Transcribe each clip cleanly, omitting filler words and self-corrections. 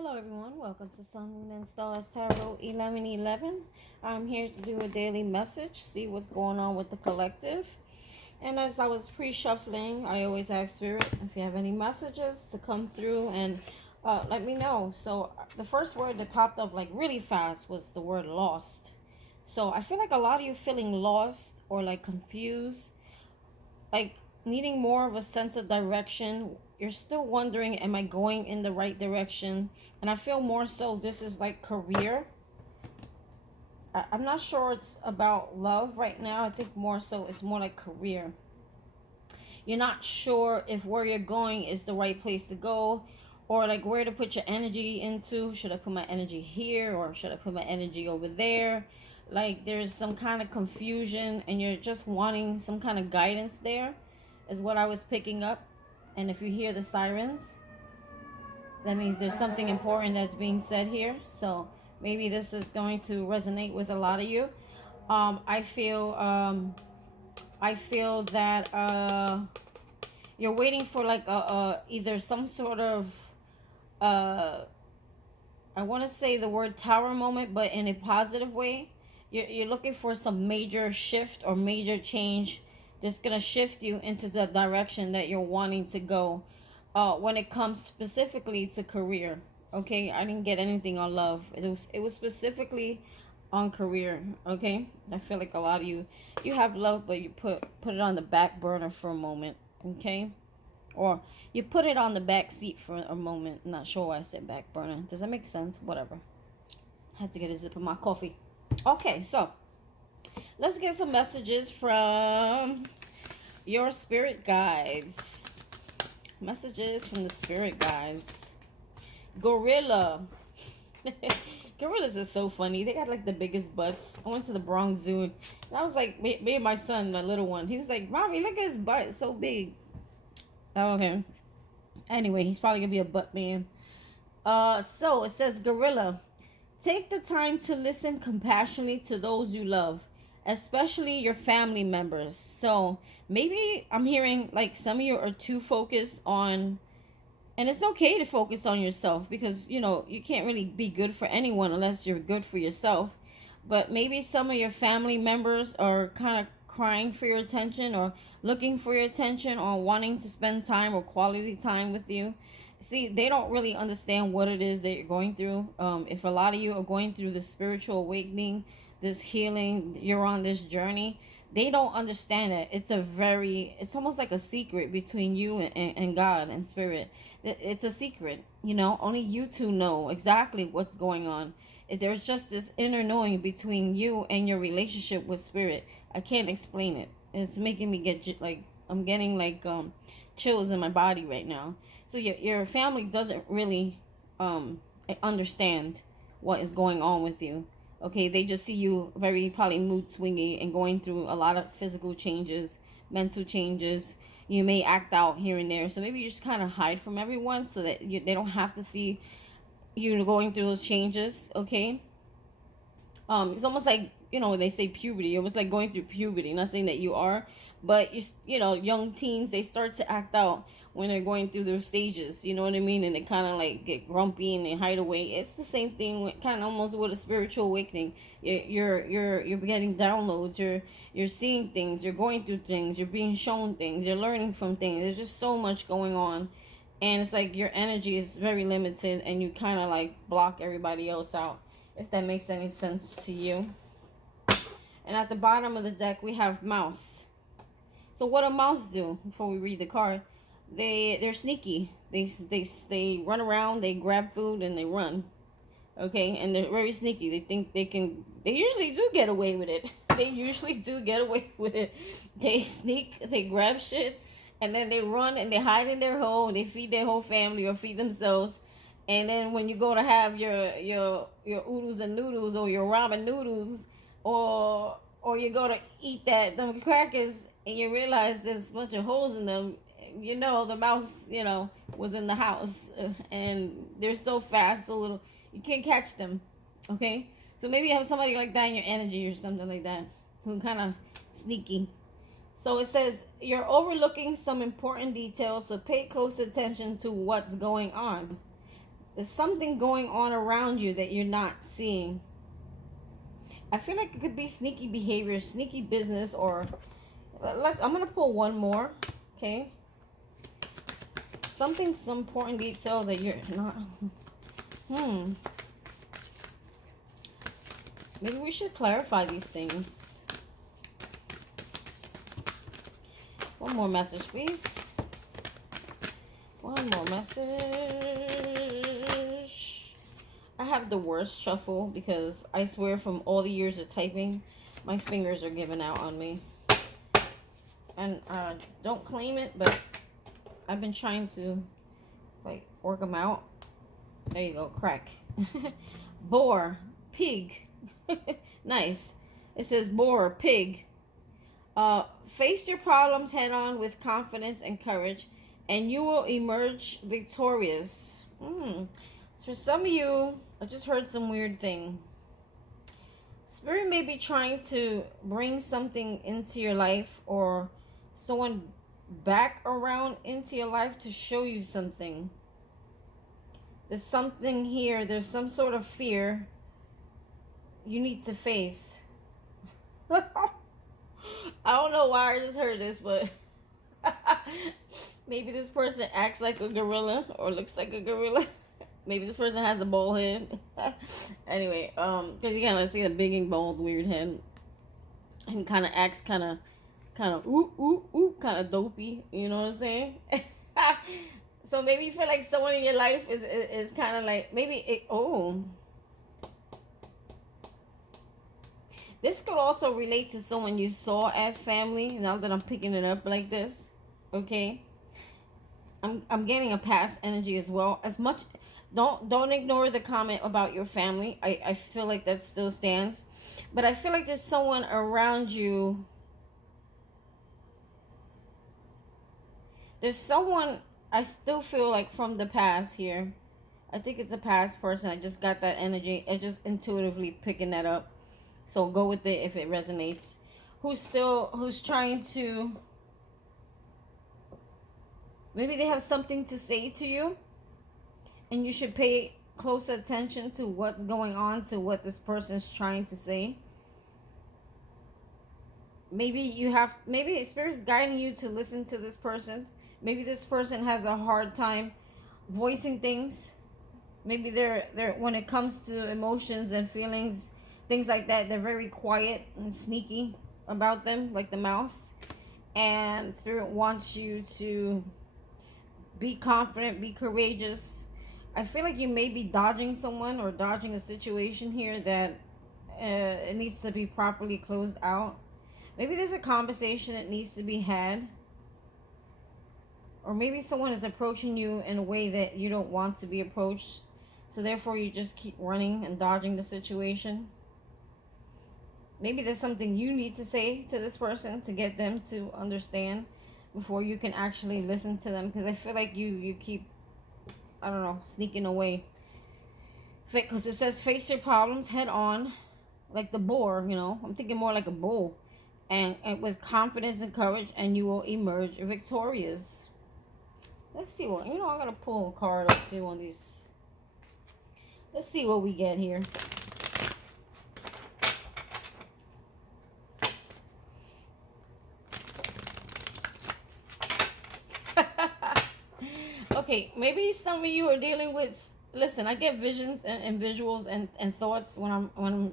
Hello everyone, welcome to Sun, Moon, and Stars Tarot 1111. I'm here to do a daily message, see what's going on with the collective. And as I was pre-shuffling, I always ask Spirit if you have any messages to come through and let me know. So the first word that popped up like really fast was the word lost. So I feel like a lot of you feeling lost or like confused, like needing more of a sense of direction. You're still wondering, am I going in the right direction? And I feel more so this is like career. I'm not sure it's about love right now. I think more so it's more like career. You're not sure if where you're going is the right place to go, or like where to put your energy into. Should I put my energy here, or should I put my energy over there? Like there's some kind of confusion and you're just wanting some kind of guidance there, is what I was picking up. And if you hear the sirens, that means there's something important that's being said here. So maybe this is going to resonate with a lot of you. I feel that you're waiting for like either some sort of I want to say the word tower moment, but in a positive way. You're looking for some major shift or major change that's gonna shift you into the direction that you're wanting to go. When it comes specifically to career, okay, I didn't get anything on love. It was specifically on career. Okay, I feel like a lot of you have love, but you put it on the back burner for a moment. Okay, or you put it on the back seat for a moment. I'm not sure why I said back burner. Does that make sense? Whatever. I had to get a sip of my coffee. Okay, so let's get some messages from your spirit guides. Messages from the spirit guides. Gorilla. Gorillas are so funny. They got like the biggest butts. I went to the Bronx Zoo and I was like, me and my son, the little one, he was like, Mommy, look at his butt. It's so big. Oh, okay. Anyway, he's probably gonna be a butt man. So it says gorilla. Take the time to listen compassionately to those you love, especially your family members. So maybe I'm hearing like some of you are too focused on, and it's okay to focus on yourself because you can't really be good for anyone unless you're good for yourself. But maybe some of your family members are kind of crying for your attention or looking for your attention or wanting to spend time or quality time with you. See, they don't really understand what it is that you're going through. If a lot of you are going through this spiritual awakening, this healing, you're on this journey, they don't understand it. It's almost like a secret between you and God and spirit. It's a secret, only you two know exactly what's going on. There's just this inner knowing between you and your relationship with spirit. I can't explain it. It's making me get like, I'm getting like chills in my body right now. So your family doesn't really understand what is going on with you. Okay, they just see you very probably mood swingy and going through a lot of physical changes, mental changes. You may act out here and there. So maybe you just kind of hide from everyone so that they don't have to see you going through those changes. Okay, it's almost like, when they say puberty, it was like going through puberty. Not saying that you are, but young teens, they start to act out when they're going through their stages. You know what I mean? And they kind of like get grumpy and they hide away. It's the same thing, with, kind of almost with a spiritual awakening. You're getting downloads. You're seeing things. You're going through things. You're being shown things. You're learning from things. There's just so much going on, and it's like your energy is very limited, and you kind of like block everybody else out. If that makes any sense to you. And at the bottom of the deck, we have mouse. So what do mouse do? Before we read the card, they're sneaky. They run around, they grab food, and they run. Okay, and they're very sneaky. They think they can. They usually do get away with it. They usually do get away with it. They sneak, they grab shit, and then they run and they hide in their hole. And they feed their whole family or feed themselves. And then when you go to have your oodles and noodles or your ramen noodles, or you go to eat them crackers and you realize there's a bunch of holes in them, the mouse was in the house, and they're so fast, so little, you can't catch them. Okay, so maybe you have somebody like that in your energy or something like that, who kind of sneaky. So it says you're overlooking some important details, so pay close attention to what's going on. There's something going on around you that you're not seeing. I feel like it could be sneaky behavior, sneaky business, or I'm gonna pull one more. Okay. Some important detail that you're not. Maybe we should clarify these things. One more message, please. One more message. I have the worst shuffle because I swear from all the years of typing, my fingers are giving out on me. And don't claim it, but I've been trying to like work them out. There you go, crack. Boar, pig. Nice. It says boar, pig. Face your problems head on with confidence and courage, and you will emerge victorious. So for some of you, I just heard some weird thing. Spirit may be trying to bring something into your life, or someone back around into your life to show you something. There's something here. There's some sort of fear you need to face. I don't know why I just heard this, but maybe this person acts like a gorilla or looks like a gorilla. Maybe this person has a bald head. Anyway, because you kind of see a big and bald weird head, and kind of acts kind of kind of dopey. You know what I'm saying? So maybe you feel like someone in your life is kind of like this could also relate to someone you saw as family. Now that I'm picking it up like this, okay. I'm getting a past energy as well. As much, don't ignore the comment about your family. I feel like that still stands, but I feel like there's someone around you. There's someone I still feel like from the past here. I think it's a past person. I just got that energy. I just intuitively picking that up. So go with it if it resonates. Who's trying to, maybe they have something to say to you, and you should pay close attention to what's going on, to what this person's trying to say. Maybe Spirit's guiding you to listen to this person. Maybe this person has a hard time voicing things. Maybe they're when it comes to emotions and feelings, things like that, they're very quiet and sneaky about them, like the mouse. And Spirit wants you to be confident, be courageous. I feel like you may be dodging someone or dodging a situation here that it needs to be properly closed out. Maybe there's a conversation that needs to be had. Or maybe someone is approaching you in a way that you don't want to be approached. So therefore you just keep running and dodging the situation. Maybe there's something you need to say to this person to get them to understand before you can actually listen to them. Because I feel like you keep, I don't know, sneaking away. Because it says face your problems head on, like the boar, you know. I'm thinking more like a bull. And with confidence and courage, and you will emerge victorious. Let's see what, I'm going to pull a card up, see one of these. Let's see what we get here. Okay, maybe some of you are dealing with, listen, I get visions and visuals and thoughts when I'm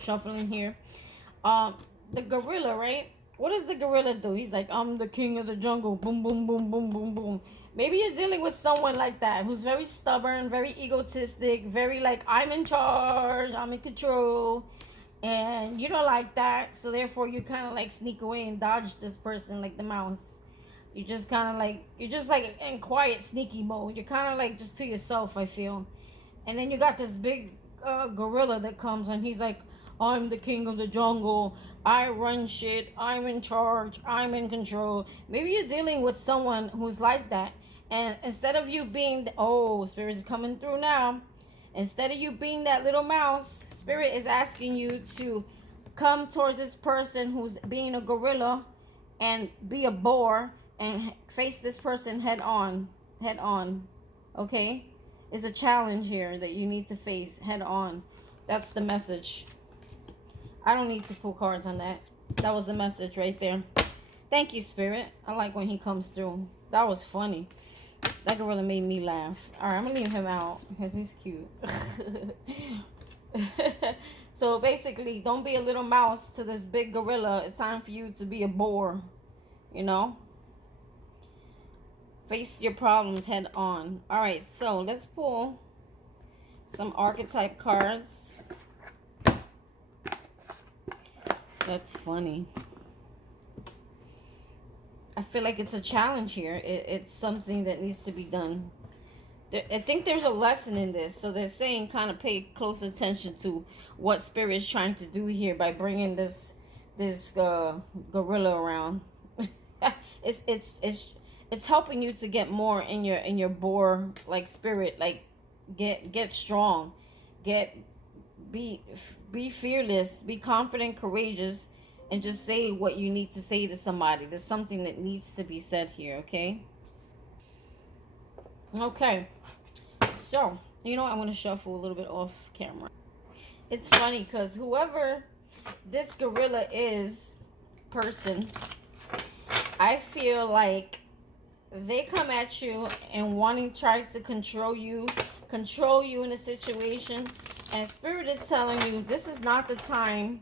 shuffling here. The gorilla, right? What does the gorilla do? He's like, I'm the king of the jungle. Boom, boom, boom, boom, boom, boom. Maybe you're dealing with someone like that who's very stubborn, very egotistic, very like, I'm in charge, I'm in control. And you don't like that. So therefore you kind of like sneak away and dodge this person like the mouse. You're just kind of like, you're just like in quiet, sneaky mode. You're kind of like just to yourself, I feel. And then you got this big gorilla that comes and he's like, I'm the king of the jungle. I run shit. I'm in charge. I'm in control. Maybe you're dealing with someone who's like that. And instead of you being, Spirit is coming through now. Instead of you being that little mouse, Spirit is asking you to come towards this person who's being a gorilla and be a boar and face this person head on. Okay? It's a challenge here that you need to face head on. That's the message. I don't need to pull cards on that. That was the message right there. Thank you, Spirit. I like when he comes through. That was funny. That gorilla made me laugh. All right, I'm going to leave him out because he's cute. So basically, don't be a little mouse to this big gorilla. It's time for you to be a boar. You know? Face your problems head on. All right, so let's pull some archetype cards. That's funny. I feel like it's a challenge here. It's something that needs to be done. I think there's a lesson in this. So they're saying kind of pay close attention to what Spirit is trying to do here by bringing this gorilla around. It's helping you to get more in your boar like spirit, like get strong, be fearless, be confident, courageous, and just say what you need to say to somebody. There's something that needs to be said here, okay? Okay. So, you know, I'm going to shuffle a little bit off camera. It's funny because whoever this gorilla is, person, I feel like they come at you and wanting to try to control you in a situation. And Spirit is telling you this is not the time,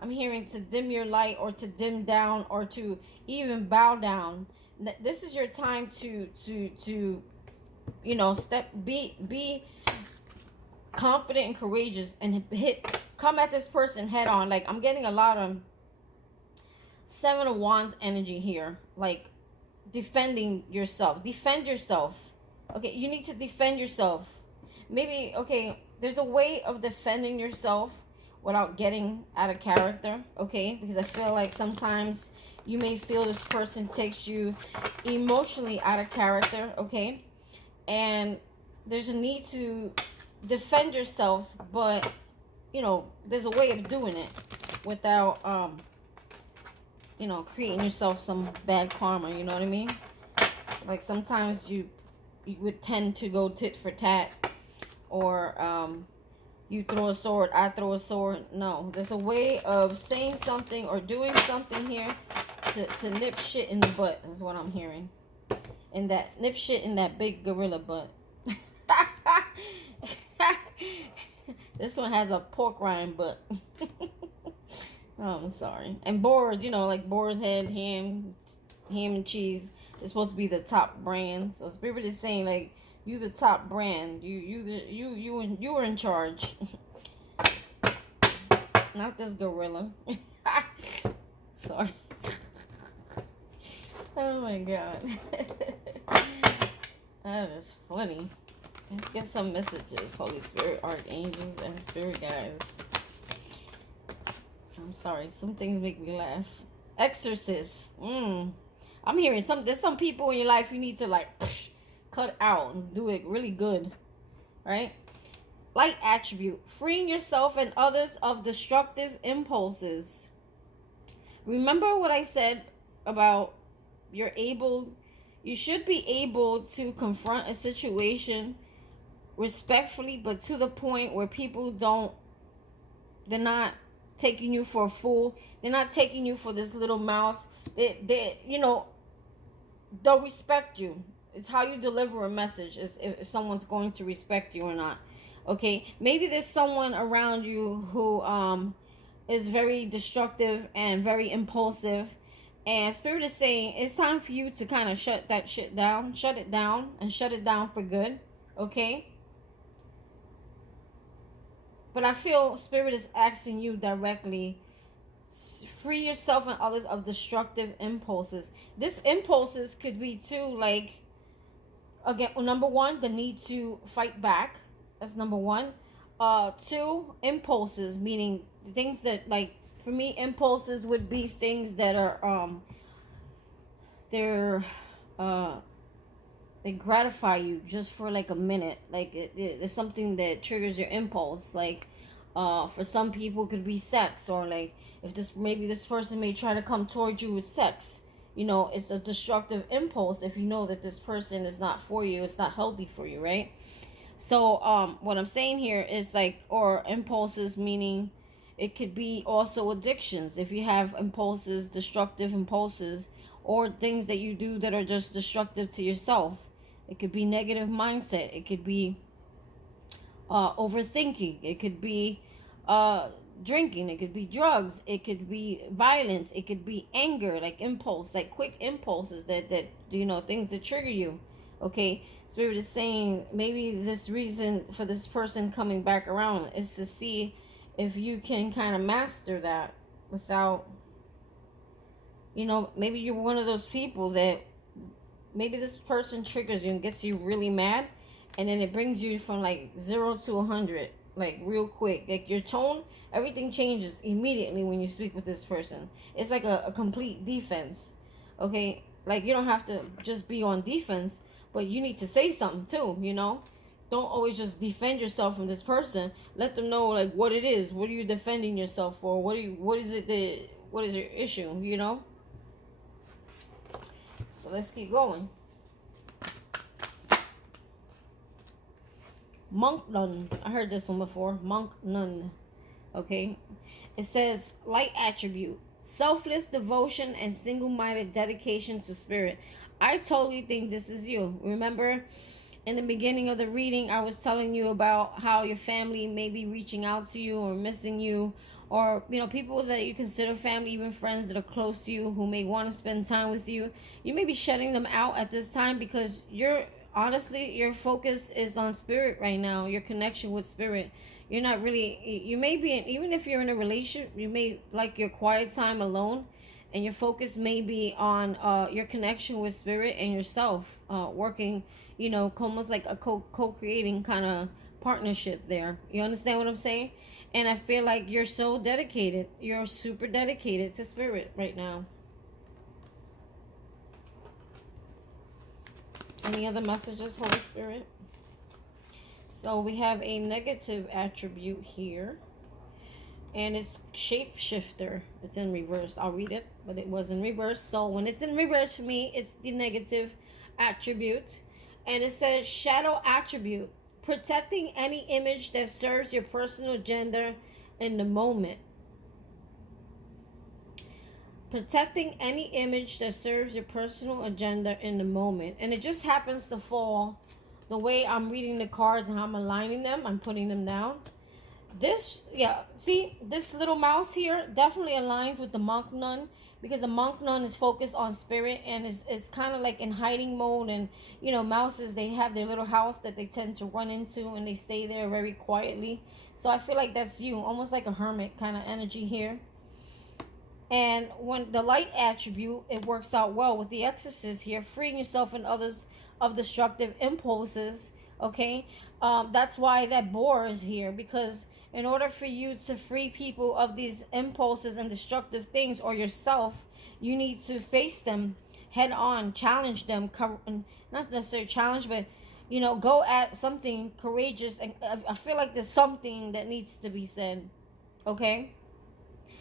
I'm hearing, to dim your light or to dim down or to even bow down. This is your time to you know, be confident and courageous and come at this person head on. Like, I'm getting a lot of 7 of Wands energy here. Like, defending yourself. Defend yourself. Okay, you need to defend yourself. Maybe, okay, there's a way of defending yourself without getting out of character, okay? Because I feel like sometimes you may feel this person takes you emotionally out of character, okay? And there's a need to defend yourself, but, you know, there's a way of doing it without, you know, creating yourself some bad karma, you know what I mean? Like, sometimes you would tend to go tit for tat, or you throw a sword, I throw a sword. No, there's a way of saying something or doing something here to nip shit in the butt, is what I'm hearing. And that nip shit in that big gorilla butt. This one has a pork rind butt. Oh, I'm sorry. And boars, you know, like boar's head, ham and cheese is supposed to be the top brand. So Spirit is saying, like, you the top brand. You were in charge. Not this gorilla. Sorry. Oh my god. That is funny. Let's get some messages. Holy Spirit, archangels, and spirit guides. I'm sorry. Some things make me laugh. Exorcist. I'm hearing there's some people in your life you need to, like, cut out and do it really good. Right? Light attribute. Freeing yourself and others of destructive impulses. Remember what I said about you should be able to confront a situation respectfully, but to the point where people they're not taking you for a fool. They're not taking you for this little mouse. They you know, they'll respect you. It's how you deliver a message, is if someone's going to respect you or not. Okay, maybe there's someone around you who is very destructive and very impulsive, and Spirit is saying it's time for you to kind of shut that shit down, shut it down, and shut it down for good. Okay. But I feel Spirit is asking you directly, free yourself and others of destructive impulses. This impulses could be too, like, again, number one, the need to fight back. That's number one. Two, impulses, meaning things that, like, for me, impulses would be things that are they gratify you just for like a minute. Like it's something that triggers your impulse. Like for some people it could be sex, or like if this person may try to come towards you with sex. You know, it's a destructive impulse if you know that this person is not for you, it's not healthy for you, right? So what I'm saying here is like, or impulses, meaning it could be also addictions. If you have impulses, destructive impulses, or things that you do that are just destructive to yourself. It could be negative mindset. It could be overthinking. It could be uh, drinking. It could be drugs. It could be violence. It could be anger, like impulse, like quick impulses that things that trigger you. Okay, Spirit is saying maybe this reason for this person coming back around is to see if you can kind of master that without, maybe you're one of those people that maybe this person triggers you and gets you really mad, and then it brings you from like 0 to 100 like real quick. Like your tone, everything changes immediately when you speak with this person. It's like a complete defense. Okay, like you don't have to just be on defense, but you need to say something too. Don't always just defend yourself from this person. Let them know like what it is. What are you defending yourself for? What is your issue? So let's keep going. Monk Nun. I heard this one before. Monk Nun. Okay. It says light attribute. Selfless devotion and single-minded dedication to spirit. I totally think this is you. Remember in the beginning of the reading, I was telling you about how your family may be reaching out to you or missing you, or people that you consider family, even friends that are close to you who may want to spend time with you. You may be shutting them out at this time because honestly your focus is on spirit right now, your connection with spirit. You're not really, you may be, even if you're in a relationship, you may like your quiet time alone, and your focus may be on your connection with spirit and yourself, working, almost like a co-creating kind of partnership there. You understand what I'm saying? And I feel like you're so dedicated. You're super dedicated to spirit right now. Any other messages, Holy Spirit? So we have a negative attribute here. And it's shapeshifter. It's in reverse. I'll read it, but it was in reverse. So when it's in reverse for me, it's the negative attribute. And it says shadow attribute. Protecting any image that serves your personal agenda in the moment. Protecting any image that serves your personal agenda in the moment. And it just happens to fall the way I'm reading the cards and how I'm aligning them. I'm putting them down. This little mouse here definitely aligns with the monk nun, because the monk nun is focused on spirit and it's kind of like in hiding mode. And mouses, they have their little house that they tend to run into and they stay there very quietly. So I feel like that's you, almost like a hermit kind of energy here. And when the light attribute, it works out well with the exorcist here, freeing yourself and others of destructive impulses. Okay, that's why that boar is here, because in order for you to free people of these impulses and destructive things, or yourself, you need to face them head on, challenge them, not necessarily challenge, but go at something courageous. And I feel like there's something that needs to be said. Okay,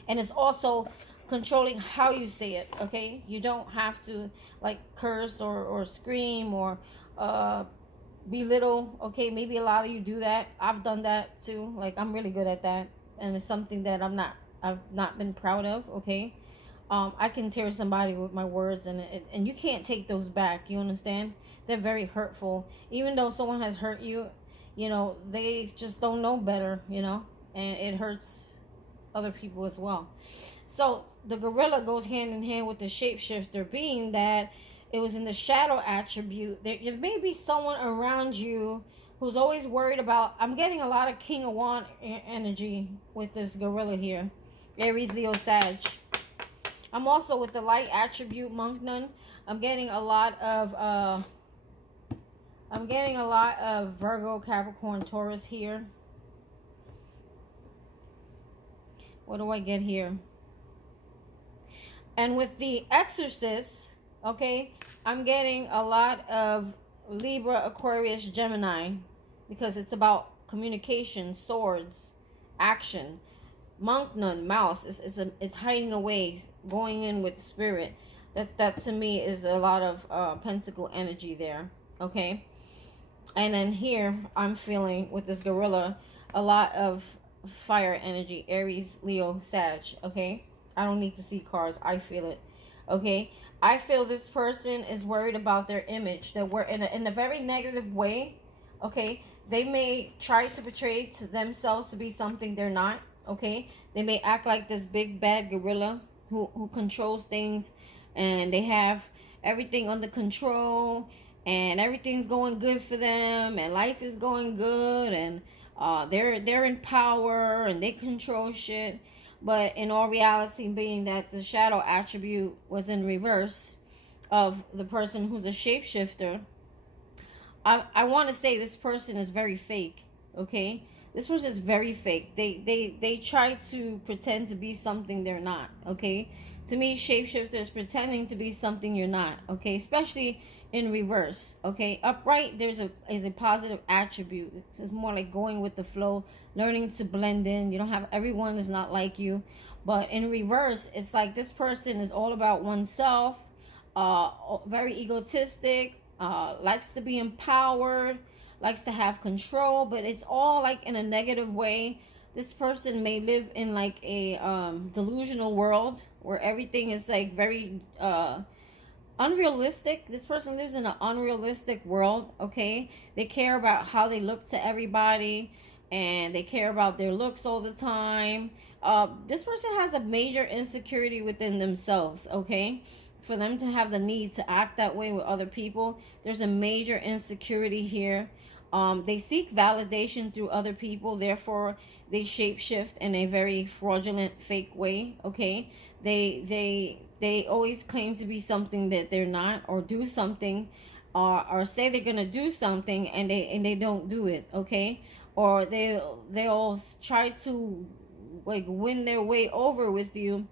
and it's also controlling how you say it. Okay, you don't have to like curse or scream or belittle. Okay, maybe a lot of you do that. I've done that too. Like I'm really good at that, and it's something that I've not been proud of. Okay, I can tear somebody with my words, and you can't take those back. You understand? They're very hurtful. Even though someone has hurt you, they just don't know better. And it hurts other people as well. So the gorilla goes hand in hand with the shapeshifter, being that it was in the shadow attribute. There may be someone around you who's always worried about. I'm getting a lot of King of Wand energy with this gorilla here. Aries, Leo, Sag. I'm also with the light attribute, monk nun. I'm getting a lot of Virgo, Capricorn, Taurus here. What do I get here? And with the exorcist, okay, I'm getting a lot of Libra, Aquarius, Gemini, because it's about communication, swords, action. Monk nun, mouse, it's hiding away, going in with spirit. That to me is a lot of pentacle energy there. Okay, And then here I'm feeling with this gorilla a lot of fire energy, Aries, Leo, Sag. Okay, I don't need to see cards, I feel it. Okay, I feel this person is worried about their image, that we're in a very negative way. Okay, they may try to portray to themselves to be something they're not. Okay, they may act like this big bad gorilla who controls things, and they have everything under control, and everything's going good for them, and life is going good, and they're in power and they control shit. But in all reality, being that the shadow attribute was in reverse of the person who's a shapeshifter, I want to say this person is very fake. Okay, this person is very fake. They try to pretend to be something they're not. Okay, to me, shapeshifter is pretending to be something you're not. Okay, especially in reverse. Okay, upright is a positive attribute. It's more like going with the flow, learning to blend in. You don't have everyone is not like you, but in reverse, it's like this person is all about oneself. Very egotistic, likes to be empowered, likes to have control, but it's all like in a negative way. This person may live in like a delusional world where everything is like very unrealistic. This person lives in an unrealistic world. Okay, they care about how they look to everybody, and they care about their looks all the time. This person has a major insecurity within themselves. Okay, for them to have the need to act that way with other people, there's a major insecurity here. They seek validation through other people, therefore they shapeshift in a very fraudulent, fake way. Okay, they always claim to be something that they're not, or do something, or say they're gonna do something and they don't do it. Okay, or they'll try to like win their way over with you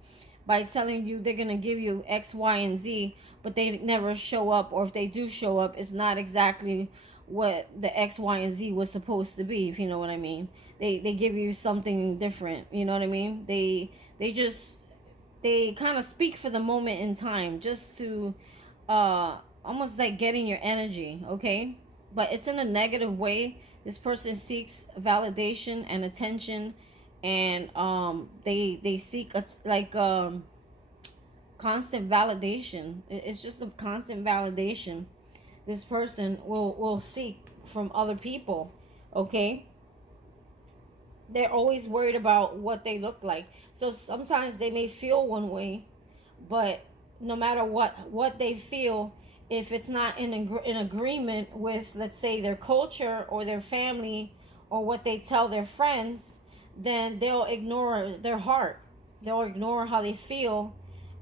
by telling you they're gonna give you X, Y, and Z, but they never show up, or if they do show up, it's not exactly what the X, Y, and Z was supposed to be, if you know what I mean. They give you something different, you know what I mean? They kind of speak for the moment in time, just to almost like getting your energy. Okay, but it's in a negative way. This person seeks validation and attention, and they seek like constant validation. It's just a constant validation this person will seek from other people. Okay, they're always worried about what they look like. So sometimes they may feel one way, but no matter what they feel, if it's not in agreement with, let's say, their culture or their family or what they tell their friends, then they'll ignore their heart. They'll ignore how they feel,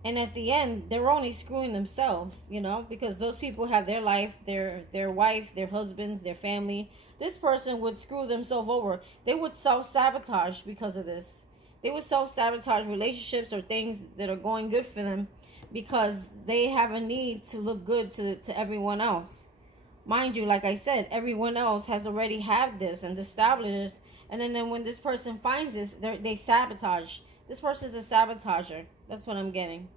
and at the end they're only screwing themselves, you know, because those people have their life, their wife, their husbands, their family. This person would screw themselves over. They would self-sabotage because of this. They would self-sabotage relationships or things that are going good for them because they have a need to look good to everyone else. Mind you, like I said, everyone else has already had this and established this, and then when this person finds this, they sabotage. This person is a sabotager. That's what I'm getting.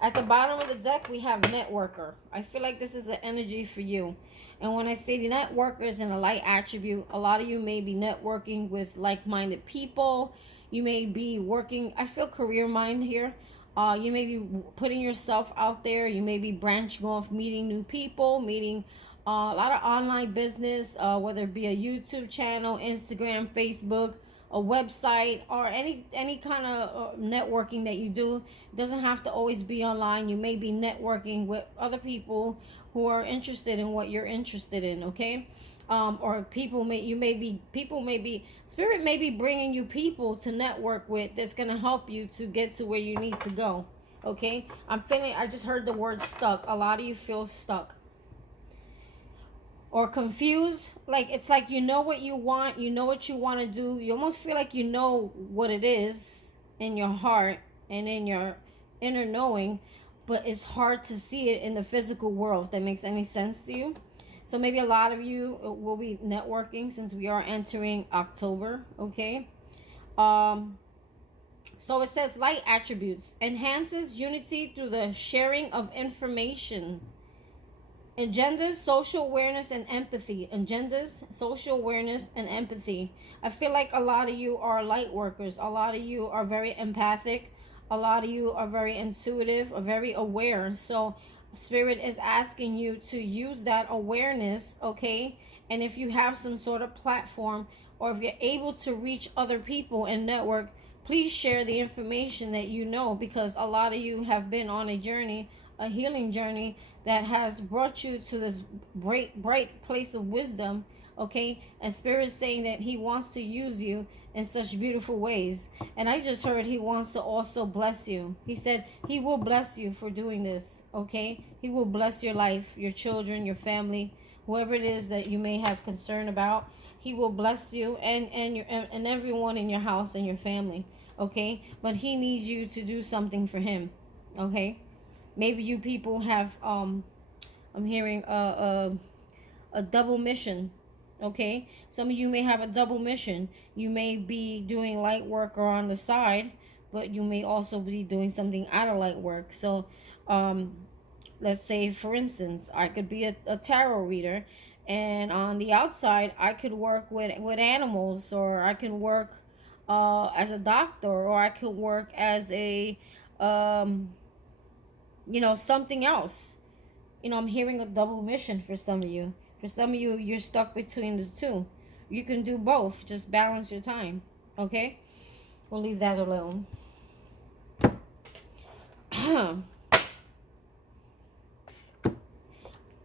At the bottom of the deck, we have networker. I feel like this is the energy for you. And when I say the networker is in a light attribute, a lot of you may be networking with like-minded people. You may be working, I feel career mind here. You may be putting yourself out there. You may be branching off, meeting new people, meeting a lot of online business, whether it be a YouTube channel, Instagram, Facebook, a website, or any kind of networking that you do. It doesn't have to always be online. You may be networking with other people who are interested in what you're interested in. Okay, or spirit may be bringing you people to network with that's going to help you to get to where you need to go. Okay, I just heard the word stuck. A lot of you feel stuck or confused. Like, it's like you know what you want, you know what you want to do, you almost feel like you know what it is in your heart and in your inner knowing, but it's hard to see it in the physical world, if that makes any sense to you. So maybe a lot of you will be networking since we are entering October. Okay, so it says light attributes enhances unity through the sharing of information. Engenders social awareness and empathy. Engenders social awareness and empathy. I feel like a lot of you are light workers. A lot of you are very empathic. A lot of you are very intuitive or very aware. So Spirit is asking you to use that awareness, okay? And if you have some sort of platform, or if you're able to reach other people and network, please share the information that you know, because a lot of you have been on a journey, a healing journey, that has brought you to this bright place of wisdom, okay? And Spirit is saying that He wants to use you in such beautiful ways. And I just heard He wants to also bless you. He said He will bless you for doing this, okay? He will bless your life, your children, your family, whoever it is that you may have concern about. He will bless you and everyone in your house and your family, okay? But He needs you to do something for Him, okay? Maybe you people have I'm hearing a double mission, okay? Some of you may have a double mission. You may be doing light work or on the side, but you may also be doing something out of light work. So let's say, for instance, I could be a tarot reader, and on the outside I could work with animals, or I can work as a doctor, or I could work as a something else. I'm hearing a double mission for some of you. For some of you, you're stuck between the two. You can do both. Just balance your time. Okay? We'll leave that alone.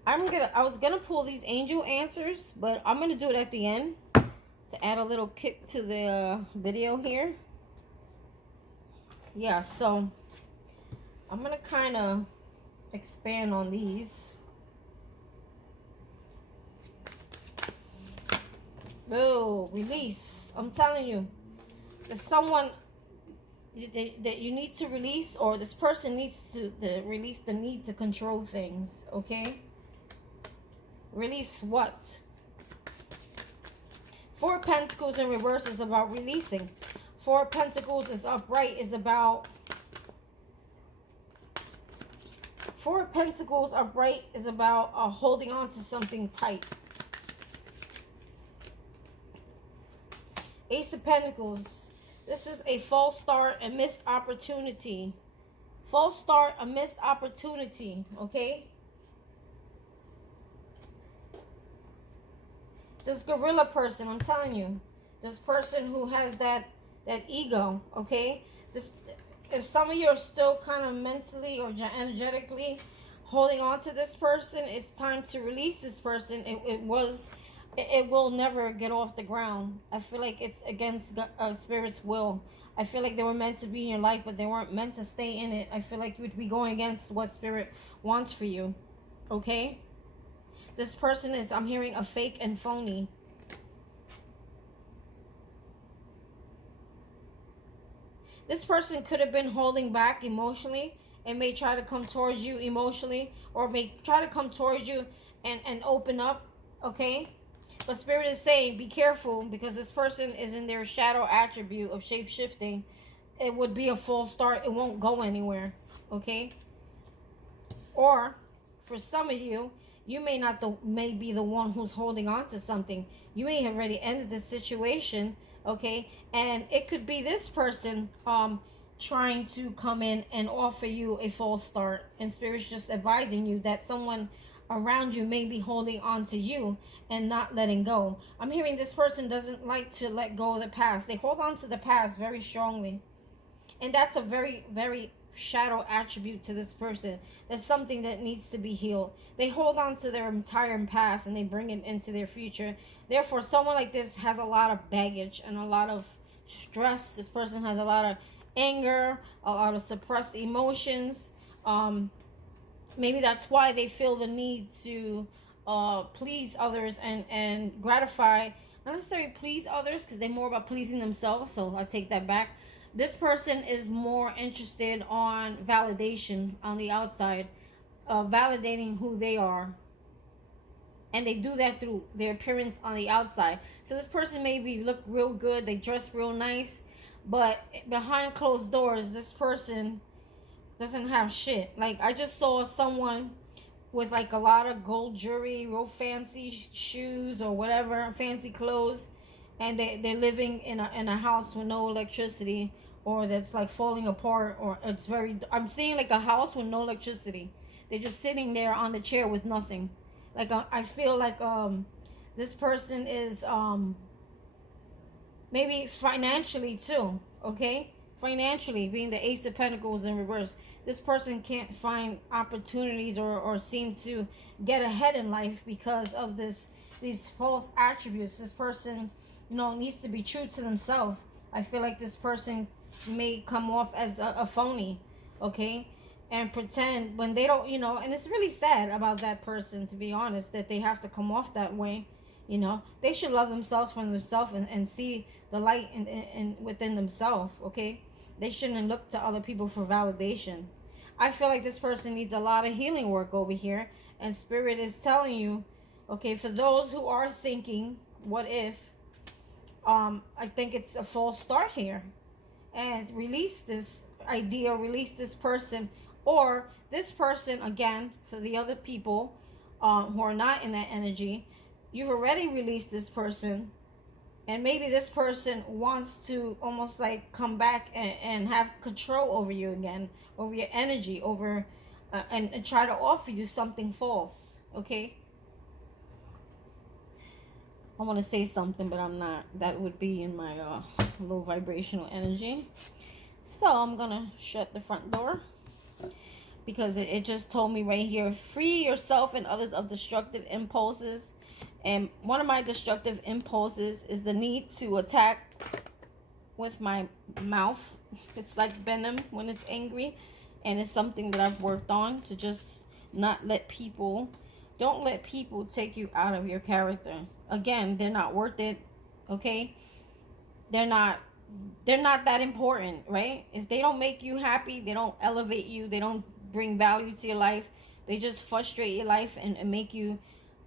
I was gonna pull these angel answers, but I'm gonna do it at the end to add a little kick to the video here. Yeah, so I'm gonna kind of expand on these. Oh, release. I'm telling you, there's someone that you need to release, or this person needs to release the need to control things, okay? Release what? Four of Pentacles in reverse is about releasing. Four of Pentacles is upright is about... Four of Pentacles upright is about holding on to something tight. Ace of Pentacles. This is a false start, a missed opportunity. False start, a missed opportunity, okay? This gorilla person, I'm telling you. This person who has that ego, okay? If some of you are still kind of mentally or energetically holding on to this person, it's time to release this person. It will never get off the ground. I feel like it's against Spirit's will. I feel like they were meant to be in your life, but they weren't meant to stay in it. I feel like you would be going against what Spirit wants for you, okay? This person is, I'm hearing, a fake and phony. This person could have been holding back emotionally and may try to come towards you emotionally, or may try to come towards you and open up, okay? But Spirit is saying, be careful, because this person is in their shadow attribute of shape-shifting. It would be a false start. It won't go anywhere, okay? Or, for some of you, you may be the one who's holding on to something. You may have already ended the situation, okay? And it could be this person trying to come in and offer you a false start. And Spirit's just advising you that someone around you may be holding on to you and not letting go. I'm hearing this person doesn't like to let go of the past. They hold on to the past very strongly. And that's a very, very shadow attribute to this person. That's something that needs to be healed. They hold on to their entire past and they bring it into their future. Therefore, someone like this has a lot of baggage and a lot of stress. This person has a lot of anger, a lot of suppressed emotions. Maybe that's why they feel the need to please others and gratify, not necessarily please others, because they're more about pleasing themselves. So I take that back. This person is more interested on validation on the outside, validating who they are. And they do that through their appearance on the outside. So this person maybe look real good, they dress real nice, but behind closed doors, this person doesn't have shit. Like, I just saw someone with like a lot of gold jewelry, real fancy shoes or whatever, fancy clothes, and they're living in a house with no electricity, or that's like falling apart, or it's very, I'm seeing like a house with no electricity. They're just sitting there on the chair with nothing. Like I feel like this person is maybe financially too, okay? Financially, being the Ace of Pentacles in reverse, this person can't find opportunities or seem to get ahead in life because of these false attributes. This person, needs to be true to themselves. I feel like this person may come off as a phony, okay? And pretend when they don't, and it's really sad about that person, to be honest, that they have to come off that way. They should love themselves from themselves and see the light in within themselves, okay? They shouldn't look to other people for validation. I feel like this person needs a lot of healing work over here, and Spirit is telling you, okay, for those who are thinking, what if, I think it's a false start here, and release this idea, release this person, or this person, again, for the other people who are not in that energy, you've already released this person, and maybe this person wants to almost like come back and have control over you again, over your energy, over and try to offer you something false, okay? I want to say something, but I'm not. That would be in my low vibrational energy. So I'm gonna shut the front door, because it just told me right here, free yourself and others of destructive impulses. And one of my destructive impulses is the need to attack with my mouth. It's like venom when it's angry. And it's something that I've worked on, to just not let people, don't let people take you out of your character. Again, they're not worth it, okay? They're not that important, right? If they don't make you happy, they don't elevate you, they don't bring value to your life, they just frustrate your life and make you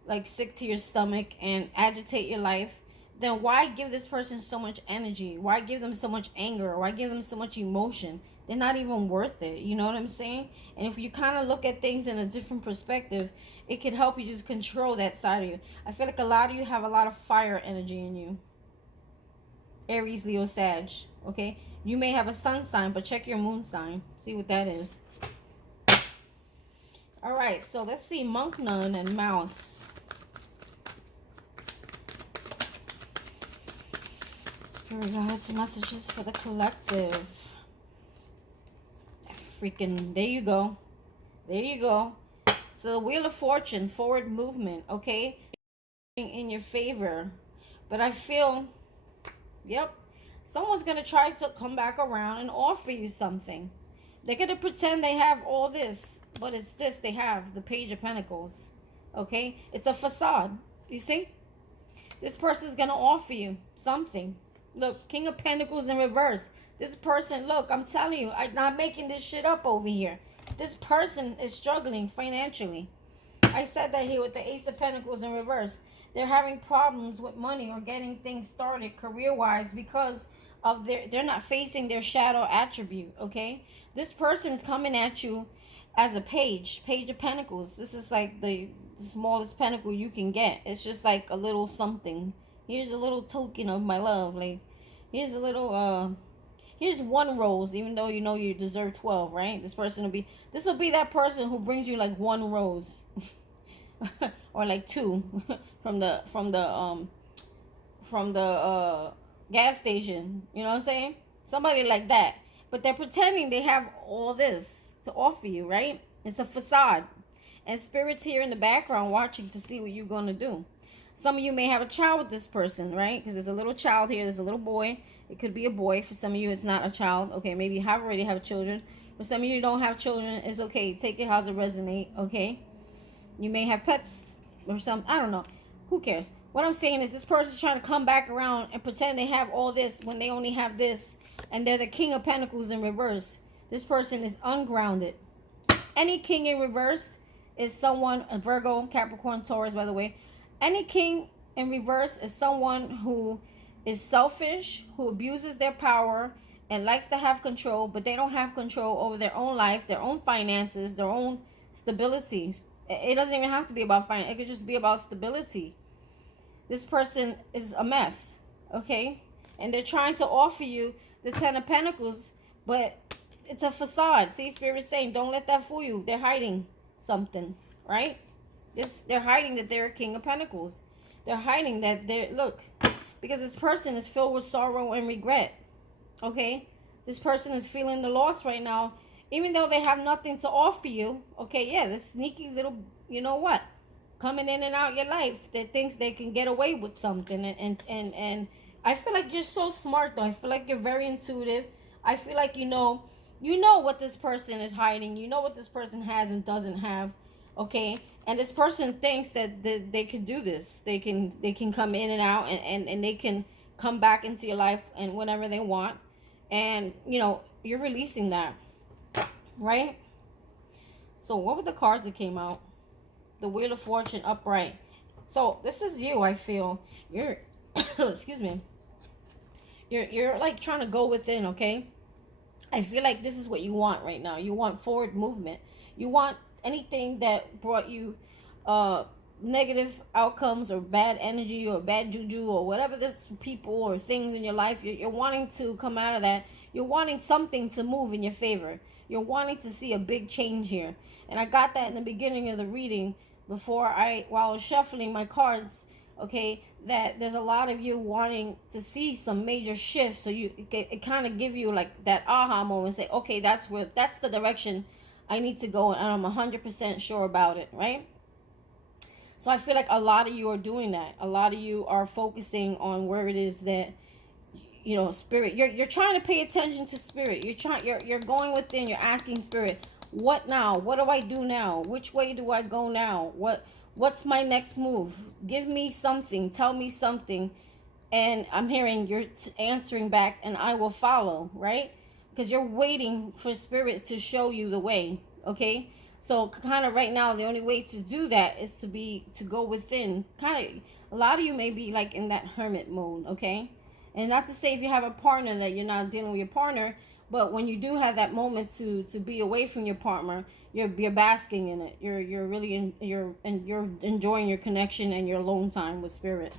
like sick to your stomach and agitate your life, then why give this person so much energy? Why give them so much anger? Why give them so much emotion? They're not even worth it. You know what I'm saying? And if you kind of look at things in a different perspective, it could help you just control that side of you. I feel like a lot of you have a lot of fire energy in you. Aries, Leo, Sag. Okay? You may have a sun sign, but check your moon sign. See what that is. Alright, so let's see Monk Nun and Mouse. Spirit guides, messages for the collective. Freaking, there you go. There you go. So the Wheel of Fortune, forward movement, okay? In your favor. But I feel, yep, someone's going to try to come back around and offer you something. They're going to pretend they have all this, but it's this they have, the Page of Pentacles, okay? It's a facade, you see? This person's going to offer you something. Look, King of Pentacles in reverse. This person, look, I'm telling you, I'm not making this shit up over here. This person is struggling financially. I said that here with the Ace of Pentacles in reverse. They're having problems with money or getting things started career-wise because of they're not facing their shadow attribute, okay? This person is coming at you as a Page of Pentacles. This is like the smallest pentacle you can get. It's just like a little something. Here's a little token of my love. Like, here's a little, here's one rose, even though you know you deserve 12, right? This will be that person who brings you like one rose. Or like two from the gas station. You know what I'm saying? Somebody like that. But they're pretending they have all this to offer you, right? It's a facade. And Spirit's here in the background watching to see what you're going to do. Some of you may have a child with this person, right? Because there's a little child here. There's a little boy. It could be a boy. For some of you, it's not a child. Okay, maybe you already have children. For some of you who don't have children, it's okay. Take it how it resonate, okay? You may have pets or something. I don't know. Who cares? What I'm saying is this person's trying to come back around and pretend they have all this when they only have this. And they're the King of Pentacles in reverse. This person is ungrounded. Any king in reverse is someone, a Virgo, Capricorn, Taurus, by the way. Any king in reverse is someone who is selfish, who abuses their power, and likes to have control, but they don't have control over their own life, their own finances, their own stability. It doesn't even have to be about finance. It could just be about stability. This person is a mess, okay? And they're trying to offer you the Ten of Pentacles, but it's a facade. See, Spirit's saying, don't let that fool you. They're hiding something, right? They're hiding that they're a King of Pentacles. They're hiding that they're, look, because this person is filled with sorrow and regret, okay? This person is feeling the loss right now, even though they have nothing to offer you, okay? Yeah, this sneaky little, you know what, coming in and out your life that thinks they can get away with something. And I feel like you're so smart, though. I feel like you're very intuitive. I feel like you know what this person is hiding. You know what this person has and doesn't have, okay? And this person thinks that they can do this. They can come in and out, and they can come back into your life and whenever they want. And, you know, you're releasing that, right? So what were the cards that came out? The Wheel of Fortune upright. So this is you, I feel. You're, excuse me. You're like trying to go within, okay? I feel like this is what you want right now. You want forward movement. You want anything that brought you negative outcomes or bad energy or bad juju or whatever this people or things in your life. You're wanting to come out of that. You're wanting something to move in your favor. You're wanting to see a big change here. And I got that in the beginning of the reading while I was shuffling my cards, okay, that there's a lot of you wanting to see some major shifts. So it kind of give you like that aha moment, say, okay, that's the direction I need to go, and I'm 100% sure about it, right? So I feel like a lot of you are doing that. A lot of you are focusing on where it is that, you know, Spirit, you're trying to pay attention to Spirit. You're going within, you're asking Spirit, what now? What do I do now? Which way do I go now? What's my next move? Give me something. Tell me something. And I'm hearing you're answering back, and I will follow, right? Because you're waiting for Spirit to show you the way, okay? So kind of right now, the only way to do that is to go within. Kind of, a lot of you may be like in that hermit mode, okay? And not to say if you have a partner that you're not dealing with your partner, but when you do have that moment to be away from your partner, you're basking in it. You're really you're enjoying your connection and your alone time with Spirit.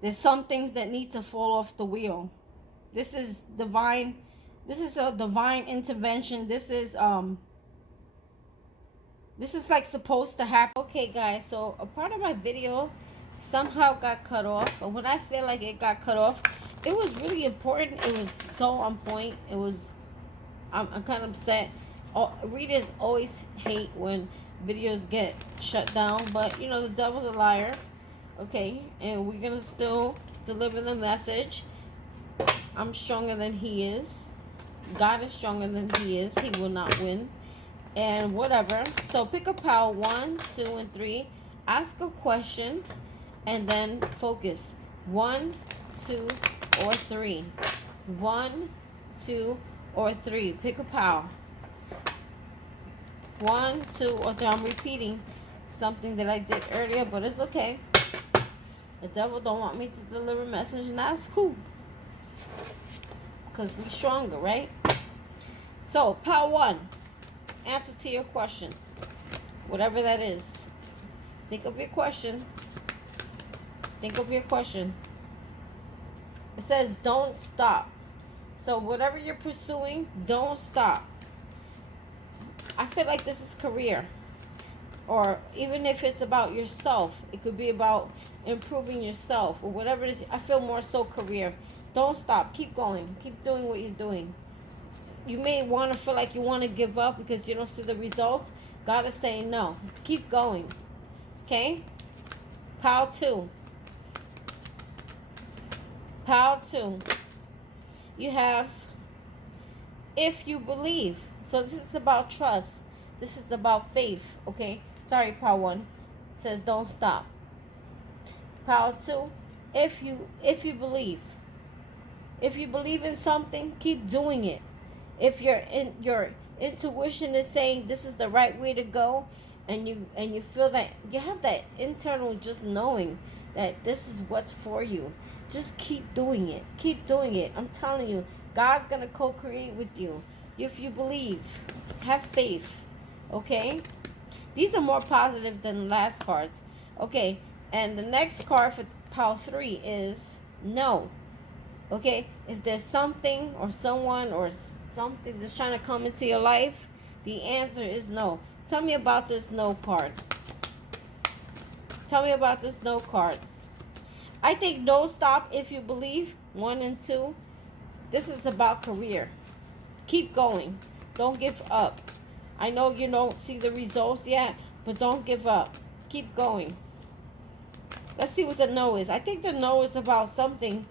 There's some things that need to fall off the wheel. This is divine. This is a divine intervention. This is like supposed to happen. Okay, guys, so a part of my video somehow got cut off. And when I feel like it got cut off, it was really important. It was so on point. It was, I'm kind of upset. Readers always hate when videos get shut down, but you know, the devil's a liar. Okay, and we're gonna still deliver the message. I'm stronger than he is. God is stronger than he is. He will not win. And whatever. So pick a pile 1, 2, and 3. Ask a question and then focus. 1, 2, or 3. 1, 2, or 3. Pick a pile. 1, 2, or 3. I'm repeating something that I did earlier, but it's okay. The devil don't want me to deliver a message, and that's cool. Because we stronger, right? So, pile 1. Answer to your question. Whatever that is. Think of your question. Think of your question. It says, don't stop. So, whatever you're pursuing, don't stop. I feel like this is career. Or even if it's about yourself, it could be about improving yourself or whatever it is. I feel more so career. Don't stop. Keep going. Keep doing what you're doing. You may want to feel like you want to give up because you don't see the results. God is saying no. Keep going. Okay? Pile 2. Pile 2. You have, if you believe. So this is about trust. This is about faith. Okay? Sorry, pile 1. It says don't stop. Pile 2. If you believe. If you believe in something, keep doing it. If your intuition is saying this is the right way to go, and you feel that you have that internal just knowing that this is what's for you, just keep doing it. Keep doing it. I'm telling you, God's gonna co-create with you. If you believe, have faith. Okay? These are more positive than the last cards. Okay, and the next card for pile 3 is no. Okay, if there's something or someone or something that's trying to come into your life, the answer is no. Tell me about this no card. Tell me about this no card. I think don't stop if you believe. 1 and 2. This is about career. Keep going. Don't give up. I know you don't see the results yet, but don't give up. Keep going. Let's see what the no is. I think the no is about something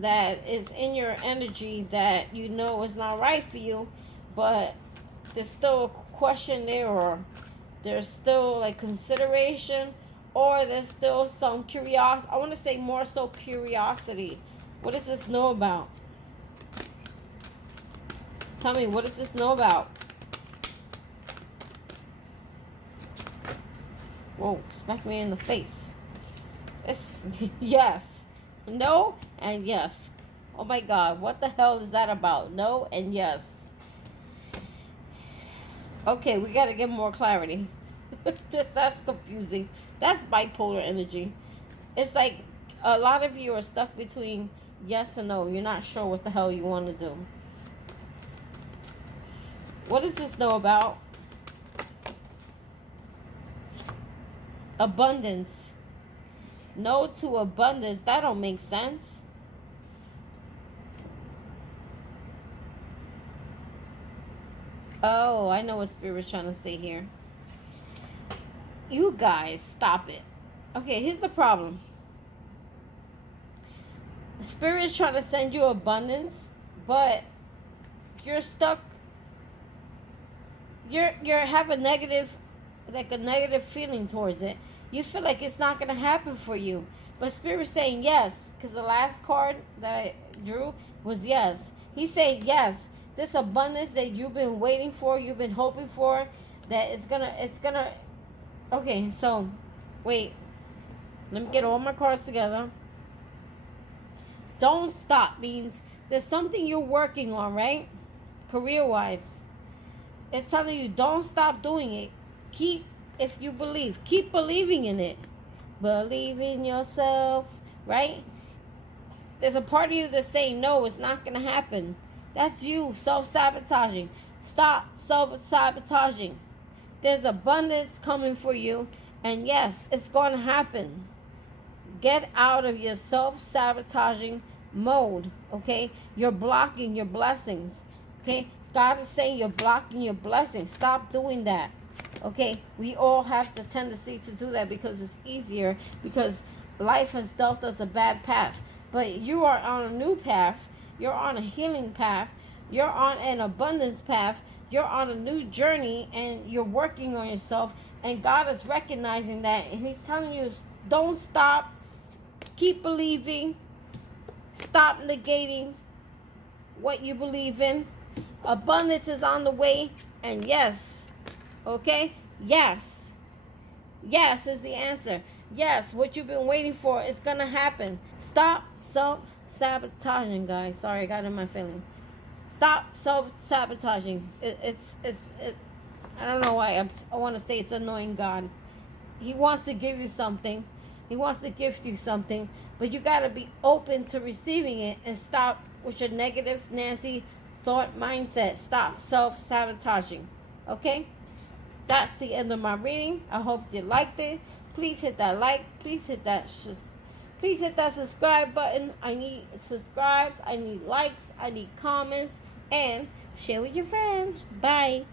that is in your energy that you know is not right for you, but there's still a question there, or there's still like consideration, or there's still some curiosity. I want to say more so curiosity. What does this know about? Tell me, what does this know about? Whoa, smack me in the face. It's yes. No and yes. Oh my God, what the hell is that about? No and yes. Okay, we got to get more clarity. That's confusing. That's bipolar energy. It's like a lot of you are stuck between yes and no. You're not sure what the hell you want to do. What does this know about? Abundance. No to abundance. That don't make sense. Oh, I know what Spirit's trying to say here. You guys, stop it. Okay, here's the problem. Spirit's trying to send you abundance, but you're stuck. You're have a negative feeling towards it. You feel like it's not gonna happen for you. But Spirit's saying yes, because the last card that I drew was yes. He's saying yes. This abundance that you've been waiting for, you've been hoping for, that it's gonna. Okay, so wait. Let me get all my cards together. Don't stop means there's something you're working on, right? Career-wise. It's telling you don't stop doing it. Keep, if you believe, keep believing in it. Believe in yourself, right? There's a part of you that's saying no, it's not going to happen. That's you self-sabotaging. Stop self-sabotaging. There's abundance coming for you, and yes, it's going to happen. Get out of your self-sabotaging mode, okay? You're blocking your blessings, okay? God is saying you're blocking your blessings. Stop doing that, okay? We all have the tendency to do that because it's easier, because life has dealt us a bad path. But you are on a new path. You're on a healing path. You're on an abundance path. You're on a new journey, and you're working on yourself. And God is recognizing that, and He's telling you, don't stop. Keep believing. Stop negating what you believe in. Abundance is on the way. And yes, okay? Yes. Yes is the answer. Yes, what you've been waiting for is going to happen. Stop self-sabotaging, guys. Sorry, I got in my feeling. Stop self-sabotaging. I don't know why. I want to say it's annoying God. He wants to give you something. He wants to gift you something. But you got to be open to receiving it and stop with your negative Nancy thought mindset. Stop self-sabotaging. Okay? That's the end of my reading. I hope you liked it. Please hit that like. Please hit that subscribe button. I need subscribes. I need likes. I need comments. And share with your friends. Bye.